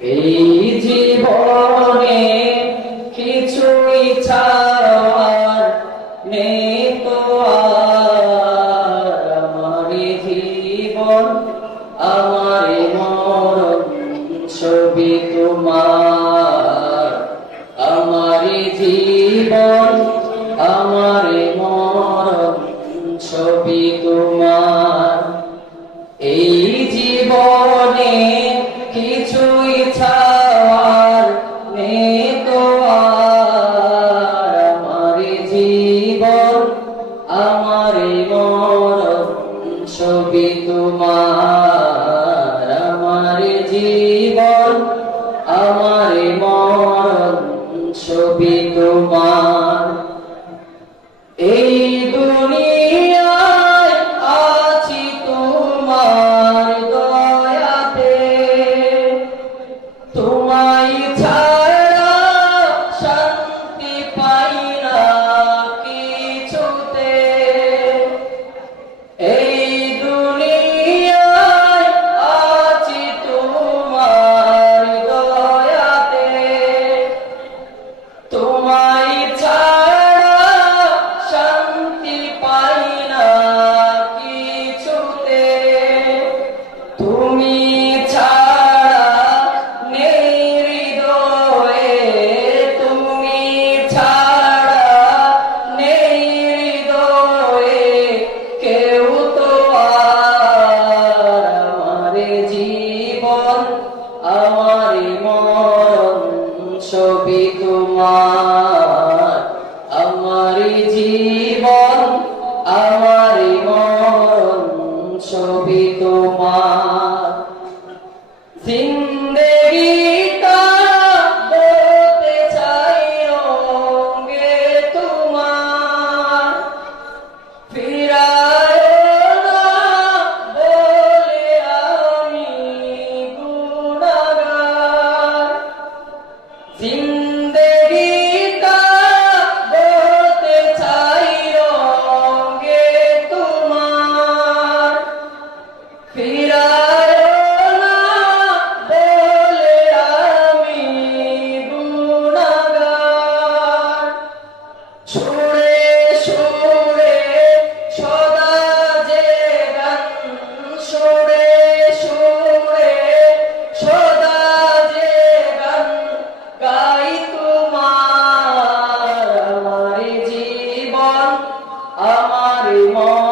এই জীবনে কিছুই ছাড়ার নেই তো জীবন, আমার মরণ, ছবি তোমার। আমার জীবন, আমার মরণ, ছবি ছবি তোমার জীবন আমার মরণ ছবি তোমার। আমার জীবন আমার মরণ ছবি তোমার। জিন্দ